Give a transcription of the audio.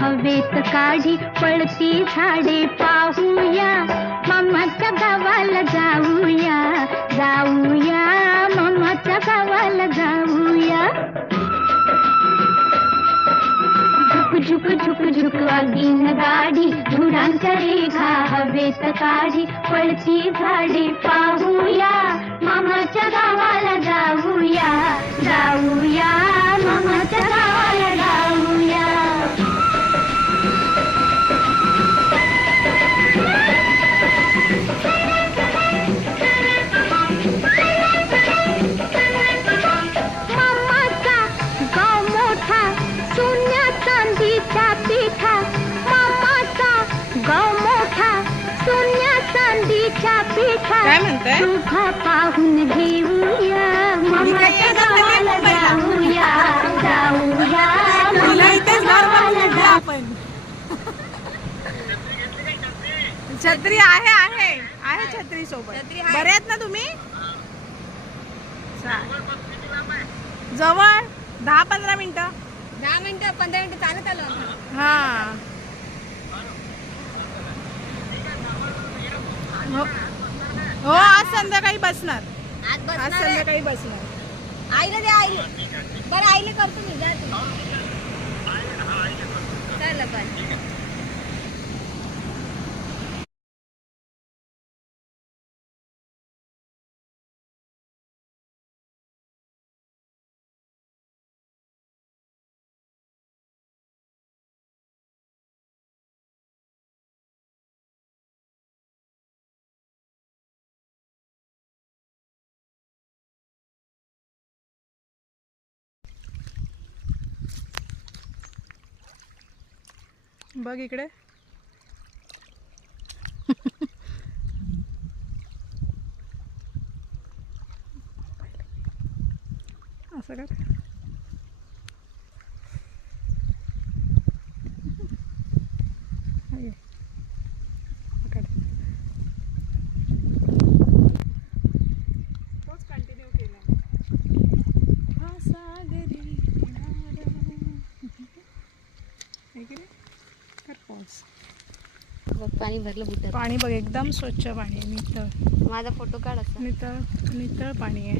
हवेत काढी पळती झाडे पाहूया, मामाच्या गावाला जाऊया, जाऊया मामाच्या गावाला जाऊया. झुक झुक झुक आगीन गाडी, धुरांच्या रेघा हवेत काढी पळती झाडे पाहूया, मामाच्या गावाला जाऊया, जाऊया मामाच्या गावाला जाऊया. मामाचा गाव मोठा सोन्या चांदीचा पिठा, मामाचा गाव मोठा सोन्या चांदीच्या पिठा. काय म्हणताय? शोभा पाहून घेऊया, मामाच्या गावाला जाऊया, जाऊया मामाच्या गावाला जाऊया. छत्री आहे आहे आहे छत्री सोबत. बरे आहेत ना तुम्ही? जवळ 10-15 मिनिटं. 10 मिनिटं 15 मिनिटं चालत आलो. हा हो आज संध्याकाळी बसणार. आज संध्याकाळी बसणार. आईला द्या, आईला बरं, आईला करतो मी. जा चल पण. बघ इकडे. असं कर. तोच कंटिन्यू केला. हा सागरी पाणी भरलं बुटात. पाणी बघ एकदम स्वच्छ पाणी आहे. नितळ माझा फोटो काढ. नितळ नितळ पाणी आहे.